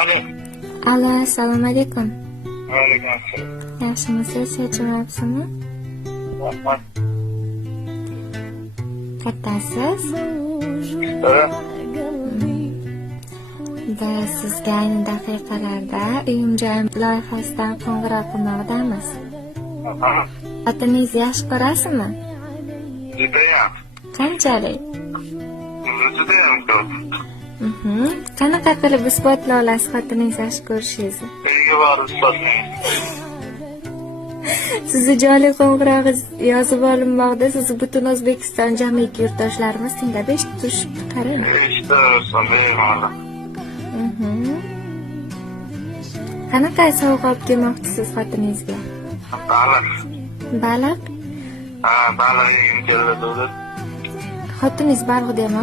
Alo. Alo, assalomu alaykum. Alaykum assalom. Yaxshimisiz? Charchamayapsizmi? Rahmat. Kattasiz? Da sizga ayni daqiqalarda uyim-joyim loyihasidan qo'ng'iroq qilmoqdamiz. Xotiningizni yaxshi ko'rasizmi? Judayam. Qanchalik? Judayam ko'p. Qanaqa qilib isbotlay olasiz xotiningizni yaxshi ko'rishingizni? Uyga borib isbotlayman. Sizni jonli qo'ng'irog'ingiz yozib olinmoqda. Sizni butun O'zbekiston jamiki yurtdoshlarimiz tinglab eshitib turishibdi, qarang. Eshitib, bemalol. Qanaqa sovg'a olib kelmoqchisiz xotiningizga? Baliq. Baliq? Ha, baliq yegim keladi. Xotiningiz baliq dema